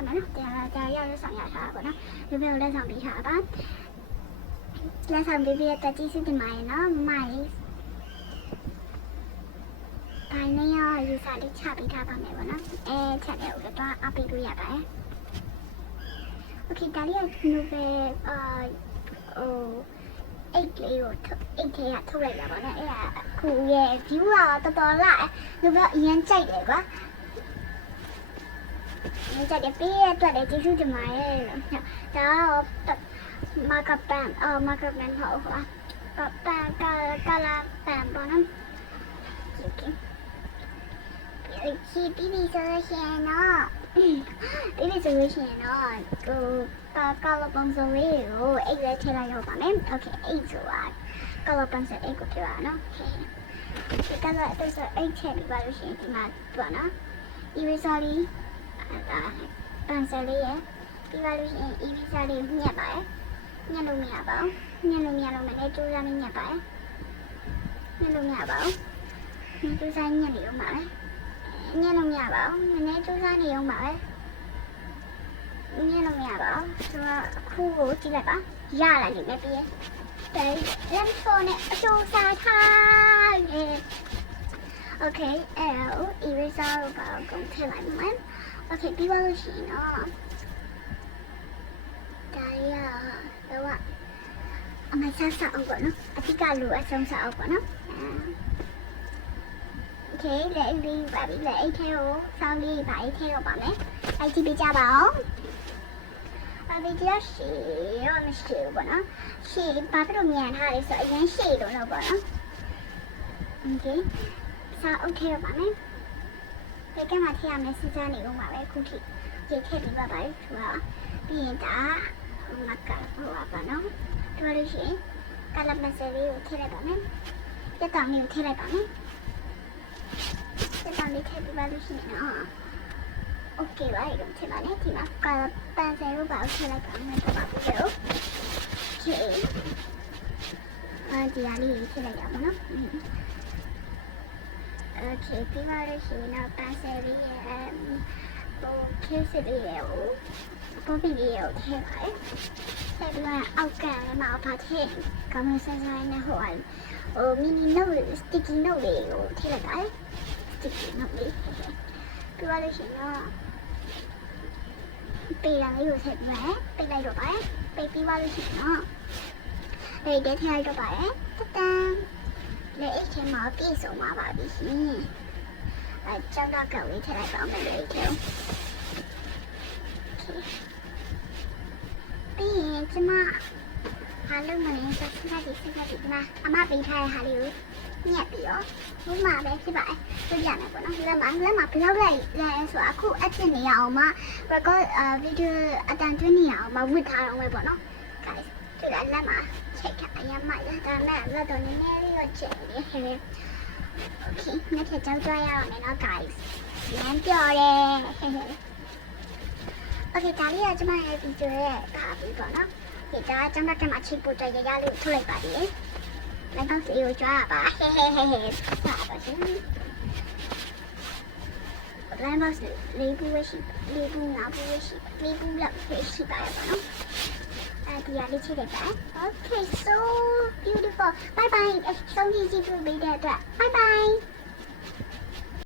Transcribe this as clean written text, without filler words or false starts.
ရမယ်နော်ဒါရလက်ဆောင်ရထားပါနော်ဒီဘက်ကိုလက်ဆောင်ပေးထားပါလက်ဆောင်ပေးပြီးတက်ကြီးစစ်တင်ပါရဲ့နော်မိုင်တိုင်းနေရယူစာလေးချပေးထားပါမယ်ပေါ့နော်ချက်တယ်ဦးတော့အပေးလို့ရပါတယ်โอเคဒါလေးကနိုဘယ်အိတ်လေးကိုအိတ်ထဲကထုတ်လိုက်တာပါနော်အဲ့ဒါခုရဲ့ view ကတော်တော်လာနိုဘယ်အရင်ကြိုက်တယ်ကွာကြိုက်တယ်ပေးရအတွက်လည်းကျေးဇူးတင်ပါတယ်ဒါmarker pen marker pen ဟုတ်ကွာcolor pen ပေါ့နော်ပြီးပြီဆိုလို့ရှိရင်တော့color pencil လေးကိုအိတ်လေးထည့်လိုက်တော့ပါမယ် okay အိတ်ဆိုတာ color pencil အိတ်ကိုပြောရအောင်နော် ဒီ color pencil အိတ်ထည့်ပြီးပါလို့ရှိရင်ဒီမှာပေါ့နော် eraser လေး pencil လေးရပြီးပါလို့ရှိရင် eraser လေးညက်ပါတယ်ညက်လို့မရပါဘူးညက်လို့မရလို့မလဲကြိုးစားနေညက်ပါတယ်ညက်လို့မရပါဘူးကြိုးစားညက်နေအောင်ပါပဲညက်လို့မရပါဘူးနည်းနည်းကြိုးစားနေအောင်ပါပဲညက်လို့မရပါဘူးဆိုတော့အခုကိုကြည့်လိုက်ပါရလာနေမယ်ပြီးတယ်လက်ဖော်နဲ့အကျိုးစားထားရဲ့ okay eraser ကိုပါကုန်ထည့်လိုက်မယ် okay ပြီးပါလို့ရှိရင်တော့ဒါရတော့အမဆက်ဆက်အောင်ပေါ့နော်အတိကလိုအဆုံးဆက်အောင်ပေါ့နော်okay လက်လေးပါပြီလက်အိတ်ထဲကိုစောင်းလေးပါအိတ်ထဲကိုပါမယ်အဲ့ဒီပြကြပါအောင်ဗီဒီယိုရှေ့ရောမရှိဘူးပေါ့နော်ရှေ့ဘာဖြစ်လို့မြန်ထားလဲဆိုအရင်ရှေ့လို့တော့ပေါ့နော် okay စာအုပ်ထဲပါမယ်ဒီကမှာထည့်ရမယ်စစ်စားနေဦးပါပဲခုထိရေထည့်ပြီးပါပါတယ်သူကပြီးရင်ဒါမကဟိုပါနော်ဒီလိုရှိရင်ကလပ်မစလေးကိုထည့်လိုက်ပါမယ်တက်တောင်လေးကိုထည့်လိုက်ပါမယ်တက်တောင်လေးထည့်ပြီးပါလို့ရှိရင်နော်โอเคပါဒီလိုထည့်ပါနဲ့ဒီမှာကလပ်ပန်ဆယ်ကိုပါထည့်လိုက်ပါမယ်တော့ပါပြီတော့โอเคဒီအလေးထည့်လိုက်ရပါနော်โอเคပြီးပါလို့ရှိရင်တော့ပန်ဆယ်လေးရဲ့ဟိုခေတ်စစ်လေးရဲ့ပေါ်ပြီးလေးကိုထည့်ပါတယ်ထည့်ပြီးတော့အောက်ကလည်းမအောင်ပါထည့်ကမ္ဘာစမ်းဆိုင်နဲ့ဟိုမီနီနိုတ်စတစ်ကီနိုတ်လေးကိုထည့်လိုက်ပါတယ်စတစ်ကီနိုတ်လေးပြီးပါလို့ရှိရင်တော့ပေးလာလေးကိုထည့်ပြီးပါတယ်ပေးလိုက်တော့ပါတယ်ပေးပြီးပါလို့ရှိရင်တော့ပေးတဲ့ထည့်လိုက်တော့ပါတယ်တတန်လက်အိတ်ထဲမှာပြည့်စုံပါပါပြီရှင်ကျောင်းတော့ကောက်လေးထည့်လိုက်ပါမယ်လက်အိတ်ထဲပြီးရင်ကျမဟာလုံးမလေးစစကားဒီမှာအမပေးထားတဲ့ဟာလေးကိုညက်ပြီးတော့ဘုမပဲဖြစ်ပါတယ်တွေ့ကြမယ်ပေါ့နော်လက်မှာဘယ်လောက်လဲဆိုအခုအဖြစ်နေရအောင်မ record video အတန်တွင်းနေရအောင်မဝစ်ထားအောင်ပဲပေါ့နော် guys တွေ့လားလက်မှာချိန်ခါအရင်မှရတာနဲ့လက်တော့နည်းနည်းလေးတော့ချိန်နေဟဲ့ okay နေ့ကကြောက်ကြရအောင်နော် guys ရမ်းပြော်တယ်ဟဲ့okay ဒါလေးကကျမရဲ့ video ရဲ့ပါပြီပေါ့နော်ဒီဒါကျွန်တော်ကမှချိပို့တဲ့ရရလေးထုတ်လိုက်ပါပြီလိုက်တော့စီကိုကြွားပါဟဲ့ပါပါရှင်လိုက်ပါစီလေးဘူးရှိလေးဘူးငါဘူးရှိလေးဘူးလောက်ရှိပါရဲ့ပေါ့နော်ဒီရလေးချိလိုက်ပါ okay so beautiful bye bye ဆုံးဖြတ်ကြည့်ပြီးတဲ့အတွက် bye bye